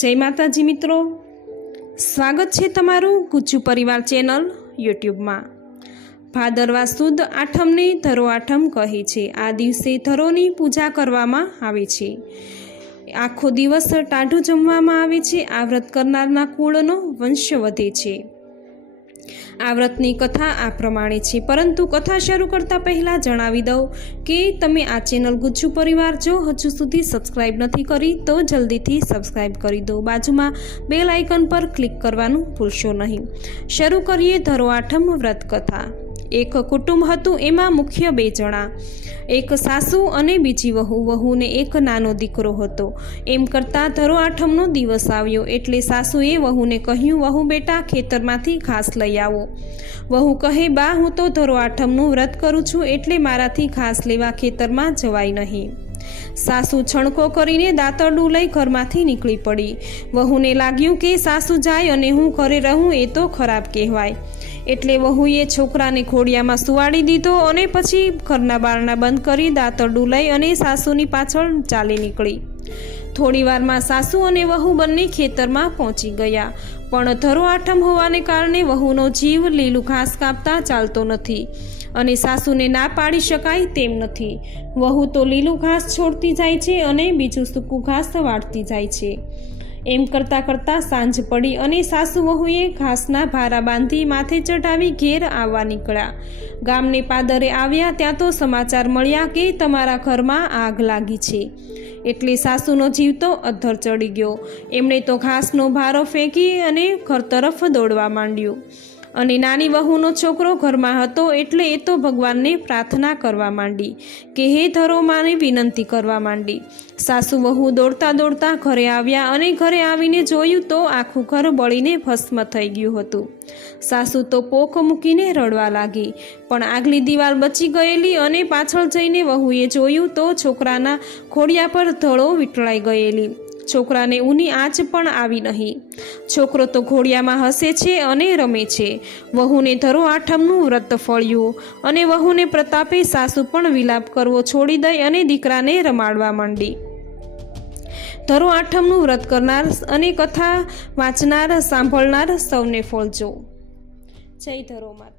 જય માતાજી મિત્રો. સ્વાગત છે તમારું ગુજ્જુ પરિવાર ચેનલ યુટ્યુબમાં. ભાદરવા સુદ આઠમને ધરો આઠમ કહે છે. આ દિવસે ધરોની પૂજા કરવામાં આવે છે. આખો દિવસ ટાઢું જમવામાં આવે છે. આ વ્રત કરનારના કુળનો વંશ વધે છે. આ વ્રતની કથા આ પ્રમાણે છે. પરંતુ કથા શરૂ કરતાં પહેલાં જણાવી દઉં કે તમે આ ચેનલ ગુજ્જુ પરિવાર જો હજુ સુધી સબસ્ક્રાઇબ નથી કરી, તો જલ્દીથી સબસ્ક્રાઇબ કરી દો. બાજુમાં બેલ આઇકન પર ક્લિક કરવાનું ભૂલશો નહીં. શરૂ કરીએ ધરો આઠમ વ્રત કથા. એક કુટુંબ હતું, એમાં મુખ્ય બે જણા. એક સાસુ અને બીજી વહુ. વહુને એક નાનો દીકરો હતો. એમ કરતાં ધરો આઠમનો દિવસ આવ્યો, એટલે સાસુએ વહુને કહ્યું, વહુ બેટા, ખેતરમાંથી ઘાસ લઈ આવો. વહુ કહે, બા, હું તો ધરો આઠમનું વ્રત કરું છું, એટલે મારાથી ઘાસ લેવા ખેતરમાં જવાય નહીં. સાસુ છણકો કરીને દાંતરડું લઈ ઘરમાંથી નીકળી પડી. વહુને લાગ્યું કે સાસુ જાય અને હું ઘરે રહું એ તો ખરાબ કહેવાય. એટલે વહુએ છોકરાને ખોડિયામાં સુવાડી દીધો અને પછી ઘરના બારણા બંધ કરી દાંતરડું લઈ અને સાસુની પાછળ ચાલી નીકળી. થોડી વારમાં સાસુ અને વહુ બંને ખેતરમાં પહોંચી ગયા. પણ ધરો આઠમ હોવાને કારણે વહુનો જીવ લીલું ઘાસ કાપતા ચાલતો નથી. અને સાસુને ના પાડી શકાય તેમ નથી. વહુ તો લીલું ઘાસ છોડતી જાય છે અને બીજું સૂકું ઘાસ વાળતી જાય છે. એમ કરતાં કરતાં સાંજ પડી અને સાસુ વહુએ ઘાસના ભારા બાંધી માથે ચઢાવી ઘેર આવવા નીકળ્યા. ગામને પાદરે આવ્યા ત્યાં તો સમાચાર મળ્યા કે તમારા ઘરમાં આગ લાગી છે. એટલે સાસુનો જીવ તો અધ્ધર ચડી ગયો. એમણે તો ઘાસનો ભારો ફેંકી અને ઘર તરફ દોડવા માંડ્યું. અને નાની વહુનો છોકરો ઘરમાં હતો એટલે એ તો ભગવાનને પ્રાર્થના કરવા માંડી કે હે ધરો વિનંતી કરવા માંડી. સાસુ વહુ દોડતા દોડતા ઘરે આવ્યા અને ઘરે આવીને જોયું તો આખું ઘર બળીને ભસ્મ થઈ ગયું હતું. સાસુ તો પોખ મૂકીને રડવા લાગી, પણ આગલી દિવાલ બચી ગયેલી અને પાછળ જઈને વહુએ જોયું તો છોકરાના ખોડિયા પર ધળો વીંટળાઈ ગયેલી. છોકરાને ઊની આંચ પણ આવી નહીં. છોકરો તો ઘોડિયામાં હસે છે અને રમે છે. વહુને ધરો આઠમનું વ્રત ફળ્યું અને વહુને પ્રતાપે સાસુ પણ વિલાપ કરવો છોડી દઈ અને દીકરાને રમાડવા માંડી. ધરો આઠમનું વ્રત કરનાર અને કથા વાંચનાર, સાંભળનાર સૌને ફળજો જય ધરો માતા.